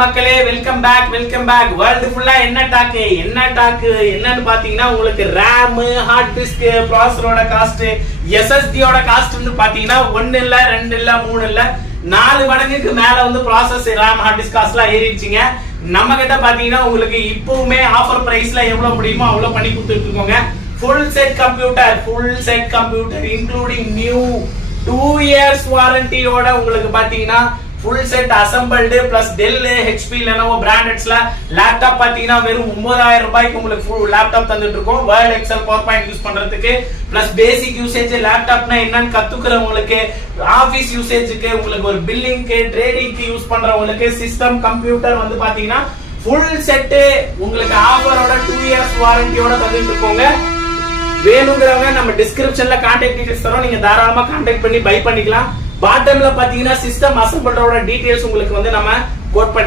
மக்களே welcome back world ஃபுல்லா என்ன டாக் என்னன்னு பாத்தீங்கன்னா உங்களுக்கு RAM ஹார்ட் டிஸ்க் ப்ராசஸரோட காஸ்ட் SSD யோட காஸ்ட் வந்து பாத்தீங்கன்னா 1 இல்ல 2 இல்ல 3 இல்ல 4 மடங்குக்கு மேல வந்து ப்ராசஸ் RAM ஹார்ட் டிஸ்க் காஸ்ட்லாம் ஏறிடுச்சுங்க. நம்ம கிட்ட பாத்தீங்கன்னா உங்களுக்கு இப்பவுமே ஆஃபர் பிரைஸ்ல எவ்வளவு முடியுமோ அவ்வளவு பண்ணி கொடுத்துட்டு இருக்கோங்க. Full set computer including new 2 years வாரண்டியோட உங்களுக்கு பாத்தீங்கன்னா full set assembled plus Dell HP Lenovo பிராண்டட்ஸ்ல லேப்டாப் பாத்தீங்கன்னா வெறும் 9000 ரூபாய்க்கு உங்களுக்கு ஃபுல் லேப்டாப் தந்துட்டு இருக்கோம். வேர்ட் எக்ஸல் பவர்பாயிண்ட் யூஸ் பண்றதுக்கு பிளஸ் பேசிக் யூசேஜ் லேப்டாப்னா என்னன்னு கத்துக்கிறவங்களுக்கு, ஆபீஸ் யூசேஜுக்கு, உங்களுக்கு ஒரு பில்லிங்க்கு ட்ரேடிங்க்கு யூஸ் பண்றவங்களுக்கு சிஸ்டம் கம்ப்யூட்டர் வந்து பாத்தீங்கன்னா ஃபுல் செட் உங்களுக்கு ஆஃபரோட 2 years வாரண்டியோட தந்துட்டு இருக்கோங்க. வேணுங்கிறவங்க நம்ம டிஸ்கிரிப்ஷன்ல கான்டாக்ட் டீடைல்ஸ் தரோம், நீங்க தாராளமா கான்டாக்ட் பண்ணி பை பண்ணிக்கலாம். பாட்டம்ல பாத்தீங்கன்னா சிஸ்டம் அசெம்பிளரோட டீடைல்ஸ் உங்களுக்கு வந்து நம்ம கோட் பண்ணி